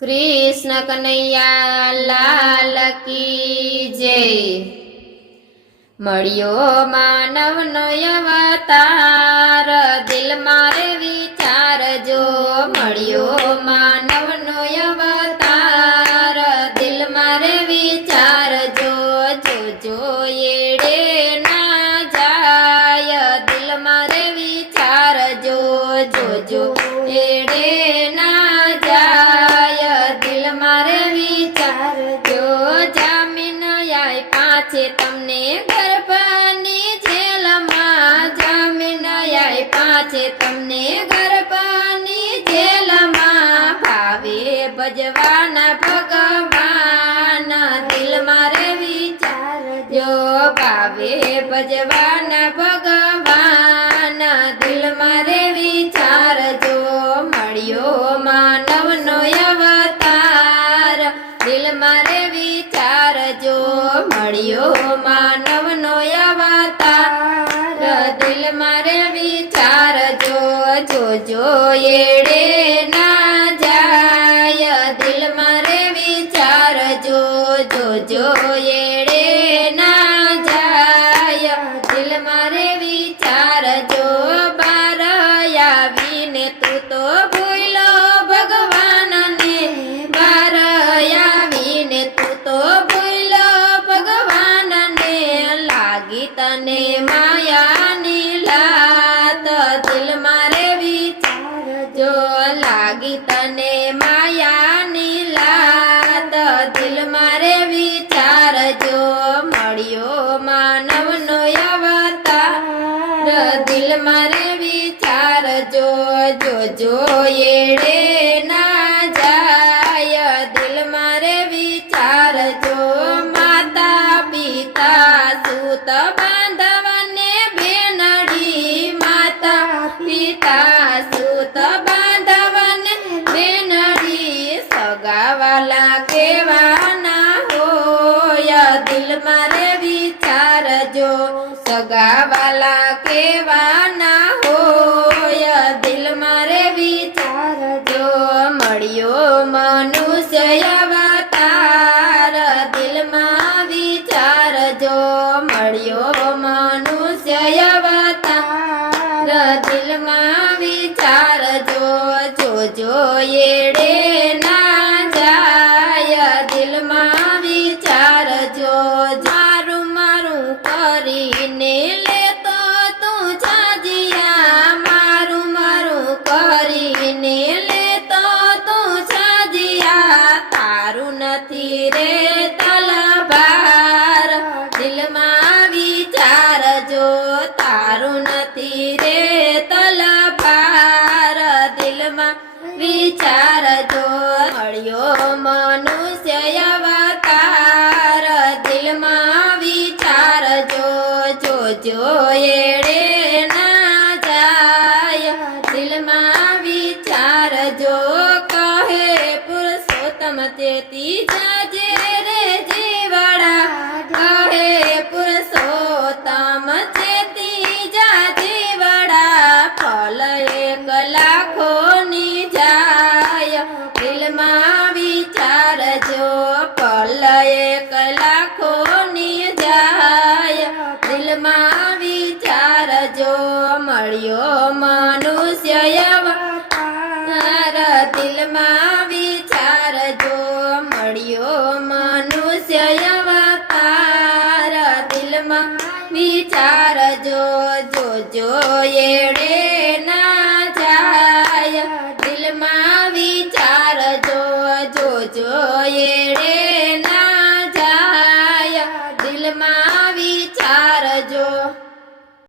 कृष्ण कन्हैया लाल की जय। मळ्यो मानवनो अवतार दिल मारे विचार जो। मळ्यो मानवनो अवतार दिल मारे विचार जो। जो जो येडे ना जाय दिल मारे विचार जो। जो जो येडे ना जाय दिल मारे विचार जो। जामीन आय पाछे तमने गरबानी जेलमां। जामीन आय पाछे तमने गरबानी जेलमां। भावे भजवाना भगवान दिल मारे विचार जो। भावे भजवाना भगवान दिल मारे विचार जो। मळ्यो मानवनो अवतार दिल मारे विचार जो। मळ्यो मानवनो अवतार दिल मारे विचार जो। जो जो येडे ना जाय दिल मारे विचार जो। जो जो येडे ना जाय दिल मारे विचार जो। बार आवीने तू तो भूलो भगवान ने। बार आवीने तू तो भूलो भगवान ने। लागी तने मायानी लात दिल मारे विचार जो। लागी तने मायानी लात दिल मारे विचार जो। मळ्यो मानवनो अवतार दिल मारे विचार जो। जो जो येडे ना जाय दिल मारे विचार जो। माता पिता सूत बांधवने बेनडी। माता पिता सूत बांधवने बेनडी। सगावाला केवाना होय दिल मारे विचार जो। सगावाला केवाना होय दिल मारे विचार जो। मळ्यो मनुष्य अवतार दिल मा विचार जो। मळ्यो मनुष्य अवतार दिल मा विचार जो। जो जो येडे ना जाय दिल मा विचार जो। मारू मारू करीने लेतो तू छाजिया। मारू मारू करीने लेतो तू छाजिया। तारू नथी रे तलवार दिल मा विचार जो। तारू नथी रे तलवार दिल मा विचार जो। मळ्यो मनुष्य अवतार दिल मा विचार जो। जो जो येडे ना जाय दिल मा विचार जो। कहे पुरुषोत्तम तेती जाजे रे जीवड़ा। कहे पुरुषोत्तम तेती जा जीवड़ा। फल एक लाखो नी जाय दिल मा विचार जो। फल एक लाखो नी जाय दिल मा विचार जो। मळ्यो मनुष्य अवतार दिल मा विचार जो। मळ्यो मनुष्य अवतार दिल मा विचार जो। जो जो येडे